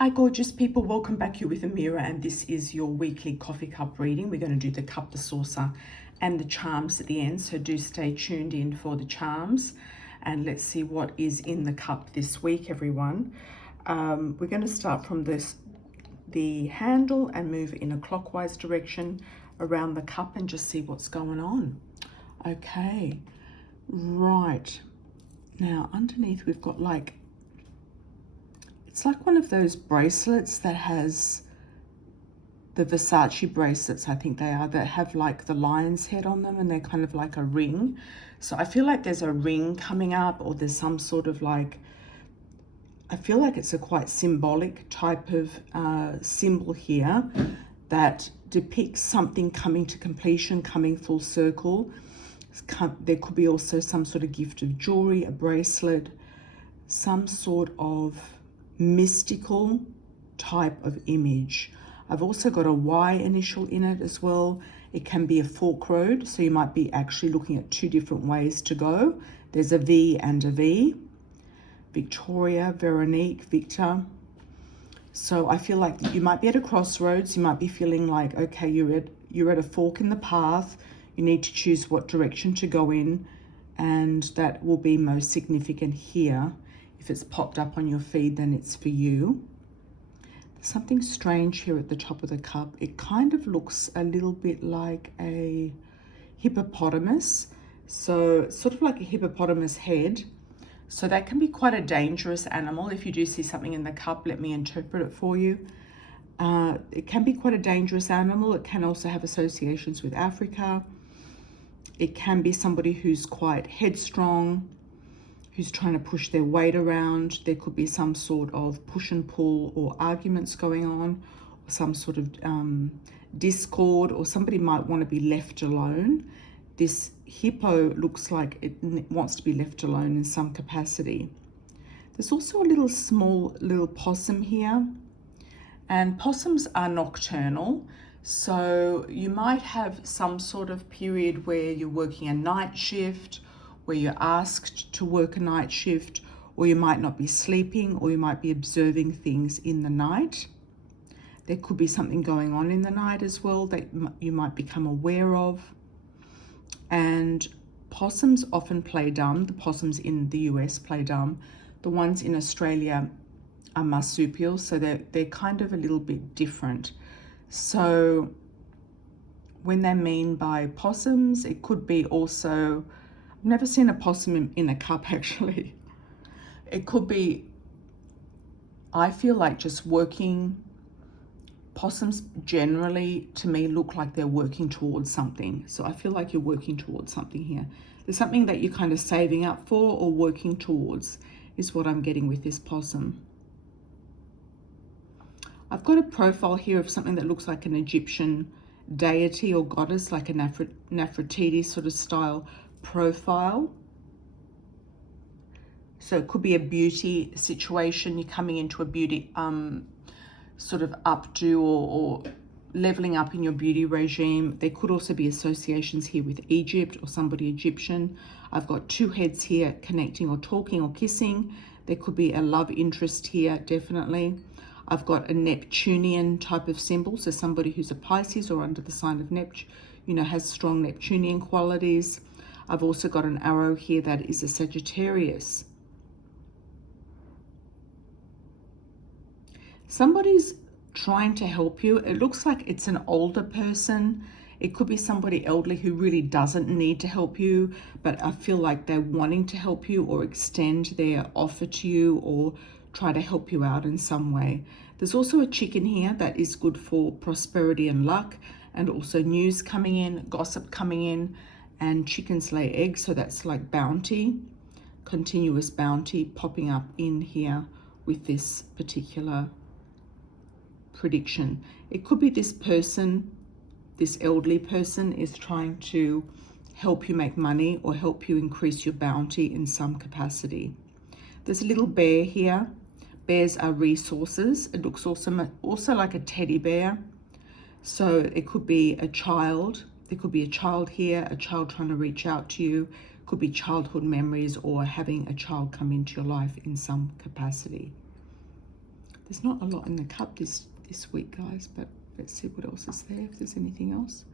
Hi gorgeous people, welcome back here with Amira, and this is your weekly coffee cup reading. We're going to do the cup, the saucer and the charms at the end, so do stay tuned in for the charms and let's see what is in the cup this week, everyone. We're going to start from the handle and move in a clockwise direction around the cup and just see what's going on. Okay, right, now underneath we've got like, it's like one of those bracelets that has the Versace bracelets, I think they are, that have like the lion's head on them and they're kind of like a ring. So I feel like there's a ring coming up, or there's some sort of like, I feel like it's a quite symbolic type of symbol here that depicts something coming to completion, coming full circle. There could be also some sort of gift of jewelry, a bracelet, some sort of mystical type of image. I've also got a Y initial in it as well. It can be a fork road, so you might be actually looking at two different ways to go. There's a V and a V. Victoria, Veronique, Victor. So I feel like you might be at a crossroads. You might be feeling like, okay, you're at a fork in the path. You need to choose what direction to go in, and that will be most significant here. If it's popped up on your feed, then it's for you. There's something strange here at the top of the cup. It kind of looks a little bit like a hippopotamus. So it's sort of like a hippopotamus head. So that can be quite a dangerous animal. If you do see something in the cup, let me interpret it for you. It can be quite a dangerous animal. It can also have associations with Africa. It can be somebody who's quite headstrong, who's trying to push their weight around. There could be some sort of push and pull or arguments going on, or some sort of discord, or somebody might want to be left alone. This hippo looks like it wants to be left alone in some capacity. There's also a little possum here, and possums are nocturnal. So you might have some sort of period where you're working a night shift, where you're asked to work a night shift, or you might not be sleeping, or you might be observing things in the night. There could be something going on in the night as well that you might become aware of. And possums often play dumb. The possums in the US play dumb. The ones in Australia are marsupials, so they're kind of a little bit different. So when they mean by possums, it could be also, I've never seen a possum in a cup actually. It could be, I feel like just working. Possums generally to me look like they're working towards something. So I feel like you're working towards something here. There's something that you're kind of saving up for or working towards is what I'm getting with this possum. I've got a profile here of something that looks like an Egyptian deity or goddess, like a Nefertiti sort of style profile. So it could be a beauty situation. You're coming into a beauty sort of updo or leveling up in your beauty regime. There could also be associations here with Egypt or somebody Egyptian. I've got two heads here connecting or talking or kissing. There could be a love interest here, definitely. I've got a Neptunian type of symbol, so somebody who's a Pisces or under the sign of Neptune, has strong Neptunian qualities. I've also got an arrow here that is a Sagittarius. Somebody's trying to help you. It looks like it's an older person. It could be somebody elderly who really doesn't need to help you, but I feel like they're wanting to help you or extend their offer to you or try to help you out in some way. There's also a chicken here that is good for prosperity and luck, and also news coming in, gossip coming in, and chickens lay eggs, so that's like bounty, continuous bounty popping up in here with this particular prediction. It could be this person, this elderly person is trying to help you make money or help you increase your bounty in some capacity. There's a little bear here. Bears are resources. It looks also like a teddy bear. So it could be a child. There could be a child here, a child trying to reach out to you. Could be childhood memories or having a child come into your life in some capacity. There's not a lot in the cup this week, guys, but let's see what else is there, if there's anything else.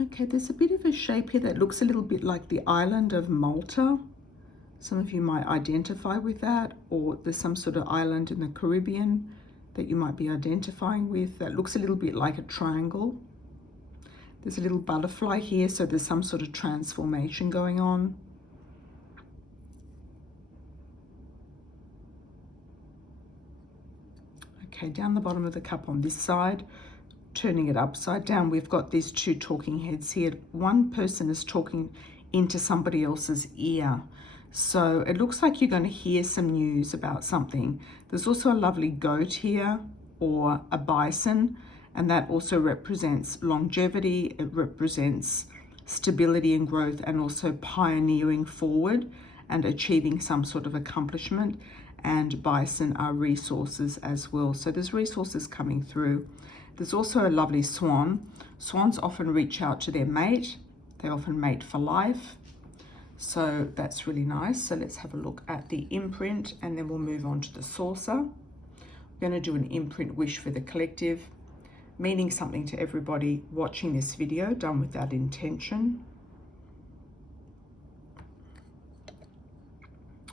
Okay, there's a bit of a shape here that looks a little bit like the island of Malta. Some of you might identify with that, or there's some sort of island in the Caribbean that you might be identifying with that looks a little bit like a triangle. There's a little butterfly here, so there's some sort of transformation going on. Okay, down the bottom of the cup on this side, turning it upside down, we've got these two talking heads here. One person is talking into somebody else's ear. So it looks like you're going to hear some news about something. There's also a lovely goat here, or a bison, and that also represents longevity. It represents stability and growth, and also pioneering forward and achieving some sort of accomplishment. And bison are resources as well. So there's resources coming through. There's also a lovely swan. Swans often reach out to their mate. They often mate for life. So that's really nice. So let's have a look at the imprint, and then we'll move on to the saucer. We're going to do an imprint wish for the collective, meaning something to everybody watching this video, done with that intention.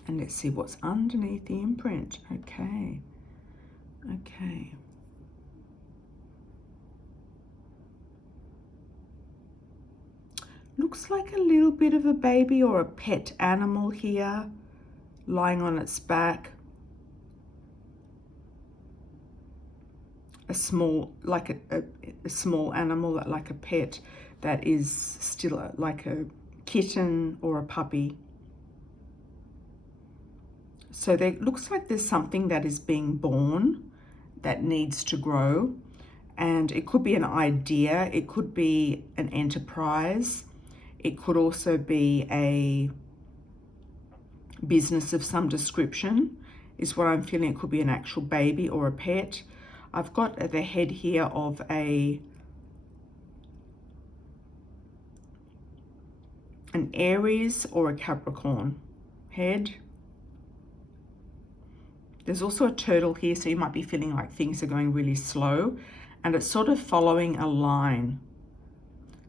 And let's see what's underneath the imprint. Okay. Okay. Looks like a little bit of a baby or a pet animal here, lying on its back. A small, like a small animal, like a pet that is still like a kitten or a puppy. So there looks like there's something that is being born that needs to grow, and it could be an idea, it could be an enterprise, it could also be a business of some description, is what I'm feeling. It could be an actual baby or a pet. I've got the head here of an Aries or a Capricorn head. There's also a turtle here, so you might be feeling like things are going really slow, and it's sort of following a line.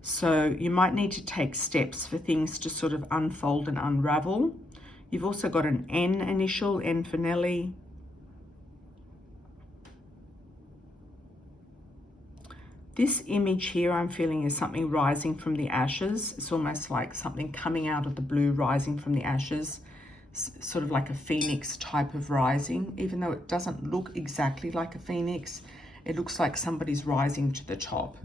So you might need to take steps for things to sort of unfold and unravel. You've also got an N initial, N for Nelly. This image here I'm feeling is something rising from the ashes. It's almost like something coming out of the blue, rising from the ashes. Sort of like a phoenix type of rising, even though it doesn't look exactly like a phoenix. It looks like somebody's rising to the top.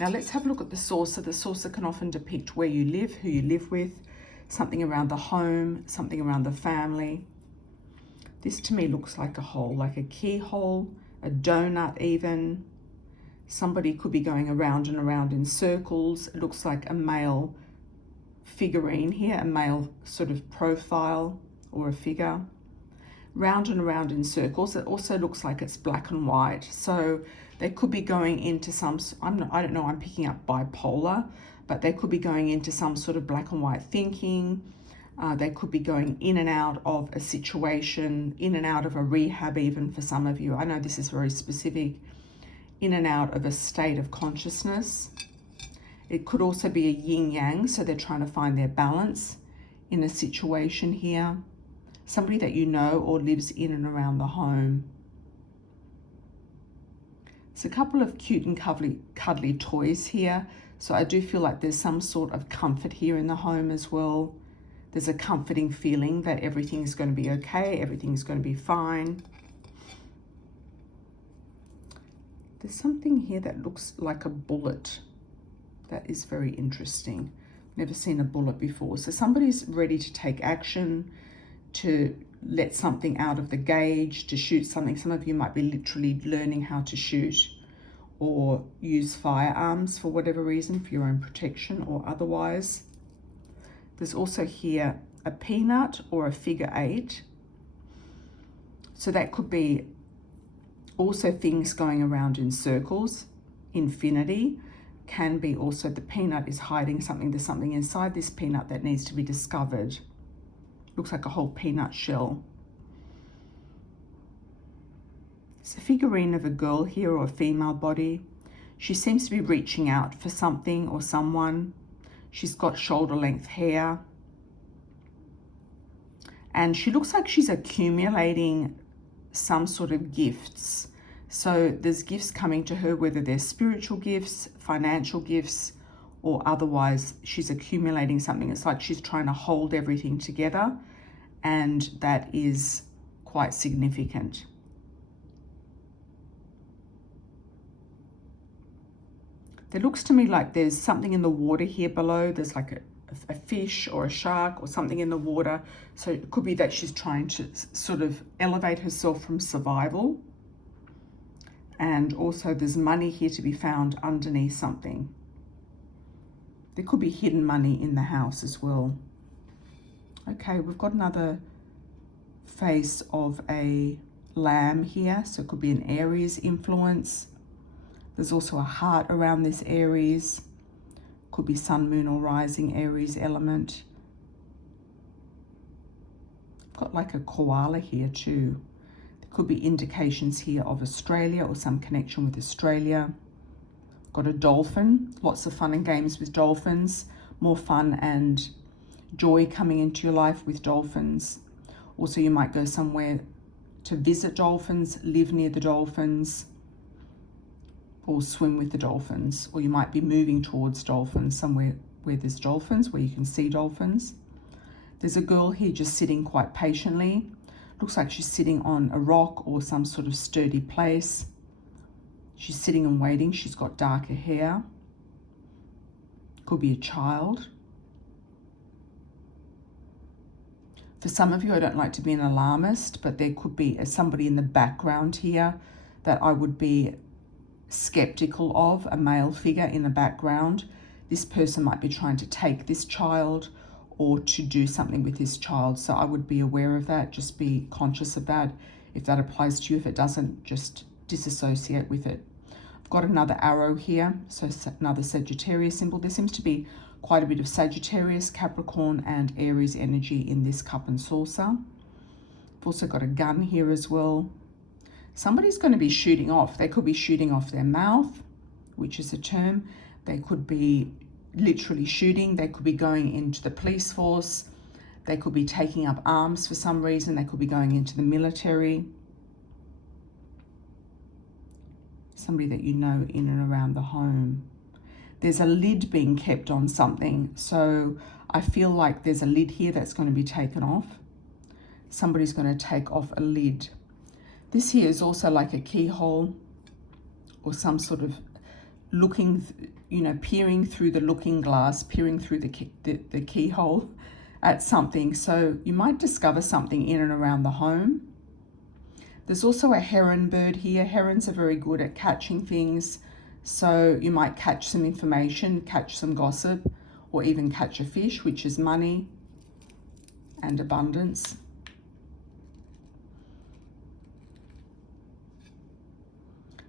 Now let's have a look at the saucer. The saucer can often depict where you live, who you live with, something around the home, something around the family. This to me looks like a hole, like a keyhole, a donut even. Somebody could be going around and around in circles. It looks like a male figurine here, a male sort of profile or a figure. Round and around in circles. It also looks like it's black and white. So they could be going into some, I don't know, I'm picking up bipolar, but they could be going into some sort of black and white thinking. They could be going in and out of a situation, in and out of a rehab even for some of you. I know this is very specific. In and out of a state of consciousness. It could also be a yin-yang, so they're trying to find their balance in a situation here. Somebody that you know or lives in and around the home. It's a couple of cute and cuddly toys here. So I do feel like there's some sort of comfort here in the home as well. There's a comforting feeling that everything's going to be okay, everything's going to be fine. There's something here that looks like a bullet. That is very interesting. Never seen a bullet before. So somebody's ready to take action, to let something out of the gauge, to shoot something. Some of you might be literally learning how to shoot or use firearms for whatever reason, for your own protection or otherwise. There's also here a peanut or a figure 8. So that could be also things going around in circles, infinity. can be also the peanut is hiding something. There's something inside this peanut that needs to be discovered. Looks like a whole peanut shell. It's a figurine of a girl here, or a female body. She seems to be reaching out for something or someone. She's got shoulder length hair. And she looks like she's accumulating some sort of gifts. So there's gifts coming to her, whether they're spiritual gifts, financial gifts, or otherwise she's accumulating something. It's like she's trying to hold everything together, and that is quite significant. It looks to me like there's something in the water here below. There's like a fish or a shark or something in the water. So it could be that she's trying to sort of elevate herself from survival. And also there's money here to be found underneath something. There could be hidden money in the house as well. Okay, we've got another face of a lamb here. So it could be an Aries influence. There's also a heart around this Aries. Could be sun, moon, or rising Aries element. Got like a koala here too. There could be indications here of Australia or some connection with Australia. Got a dolphin. Lots of fun and games with dolphins. More fun and joy coming into your life with dolphins. Also, you might go somewhere to visit dolphins, live near the dolphins, or swim with the dolphins. Or you might be moving towards dolphins, somewhere where there's dolphins, where you can see dolphins. There's a girl here just sitting quite patiently. Looks like she's sitting on a rock or some sort of sturdy place. She's sitting and waiting. She's got darker hair. Could be a child. For some of you, I don't like to be an alarmist, but there could be somebody in the background here that I would be skeptical of, a male figure in the background. This person might be trying to take this child or to do something with this child. So I would be aware of that. Just be conscious of that. If that applies to you, if it doesn't, just disassociate with it. I've got another arrow here. So another Sagittarius symbol. There seems to be quite a bit of Sagittarius, Capricorn, and Aries energy in this cup and saucer. I've also got a gun here as well. Somebody's going to be shooting off. They could be shooting off their mouth, which is a term. They could be literally shooting. They could be going into the police force. They could be taking up arms for some reason. They could be going into the military. Somebody that you know in and around the home. There's a lid being kept on something. So I feel like there's a lid here that's going to be taken off. Somebody's going to take off a lid. This here is also like a keyhole or some sort of looking, peering through the looking glass, peering through the keyhole at something. So you might discover something in and around the home. There's also a heron bird here. Herons are very good at catching things. So you might catch some information, catch some gossip, or even catch a fish, which is money and abundance.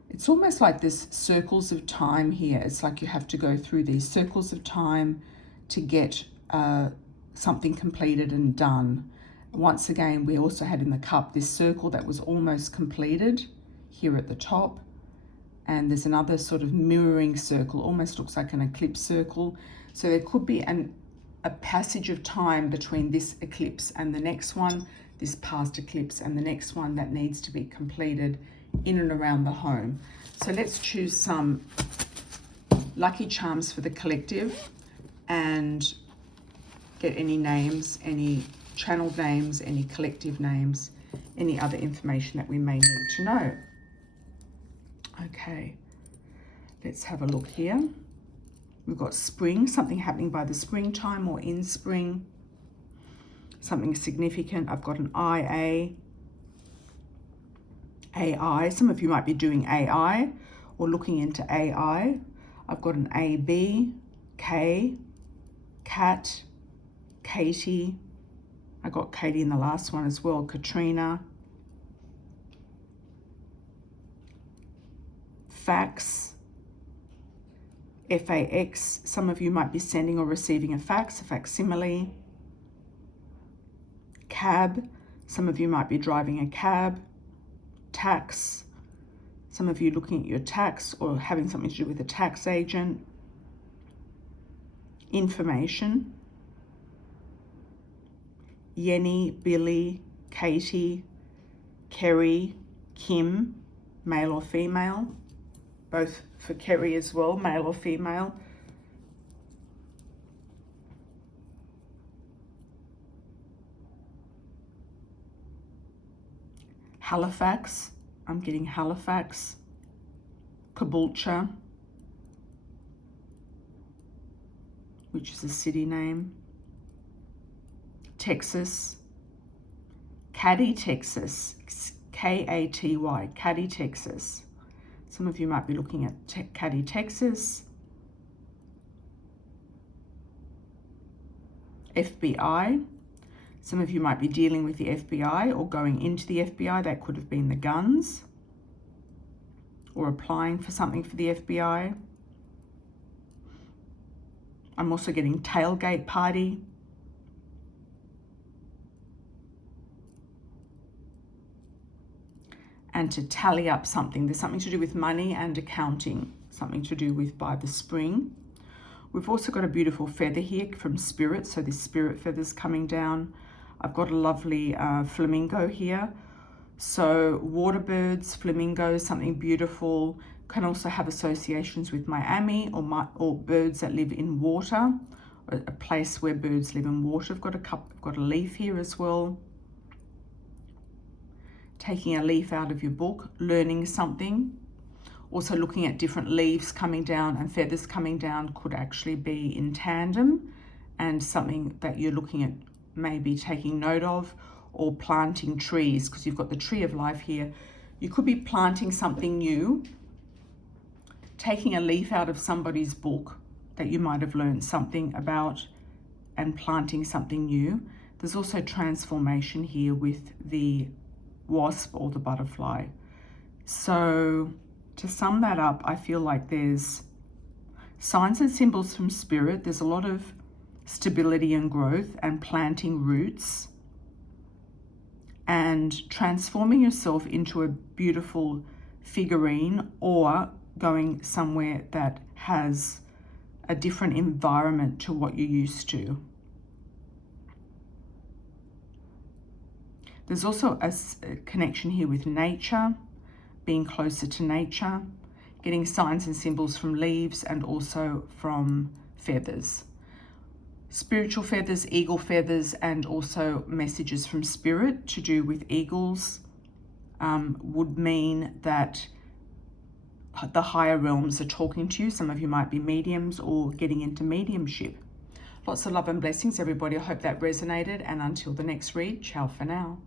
It's almost like there's circles of time here. It's like you have to go through these circles of time to get something completed and done. Once again, we also had in the cup this circle that was almost completed here at the top. And there's another sort of mirroring circle, almost looks like an eclipse circle. So there could be a passage of time between this eclipse and the next one, this past eclipse and the next one that needs to be completed in and around the home. So let's choose some lucky charms for the collective and get any names, any channeled names, any collective names, any other information that we may need to know. Okay, let's have a look here. We've got spring, something happening by the springtime or in spring. Something significant. I've got an IA. AI, some of you might be doing AI or looking into AI. I've got an AB, K, Cat, Katie. I got Katie in the last one as well, Katrina. Fax, FAX, some of you might be sending or receiving a fax, a facsimile. Cab, some of you might be driving a cab. Tax, some of you looking at your tax or having something to do with a tax agent. Information. Yenny, Billy, Katie, Kerry, Kim, male or female. Both for Kerry as well, male or female. Halifax, I'm getting Halifax. Caboolture, which is a city name. Texas. Caddy, Texas, K-A-T-Y, Caddy, Texas. Some of you might be looking at Caddy, Texas. FBI. Some of you might be dealing with the FBI or going into the FBI. That could have been the guns. Or applying for something for the FBI. I'm also getting tailgate party. And to tally up something. There's something to do with money and accounting, something to do with by the spring. We've also got a beautiful feather here from Spirit, so this Spirit feather's coming down. I've got a lovely flamingo here. So water birds, flamingos, something beautiful. Can also have associations with Miami or birds that live in water, a place where birds live in water. I've got a leaf here as well. Taking a leaf out of your book, learning something. Also looking at different leaves coming down and feathers coming down could actually be in tandem, and something that you're looking at maybe taking note of, or planting trees, because you've got the tree of life here. You could be planting something new, taking a leaf out of somebody's book that you might have learned something about and planting something new. There's also transformation here with the wasp or the butterfly. So to sum that up, I feel like there's signs and symbols from Spirit. There's a lot of stability and growth and planting roots and transforming yourself into a beautiful figurine, or going somewhere that has a different environment to what you're used to. There's also a connection here with nature, being closer to nature, getting signs and symbols from leaves and also from feathers. Spiritual feathers, eagle feathers, and also messages from Spirit to do with eagles would mean that the higher realms are talking to you. Some of you might be mediums or getting into mediumship. Lots of love and blessings, everybody. I hope that resonated, and until the next read, ciao for now.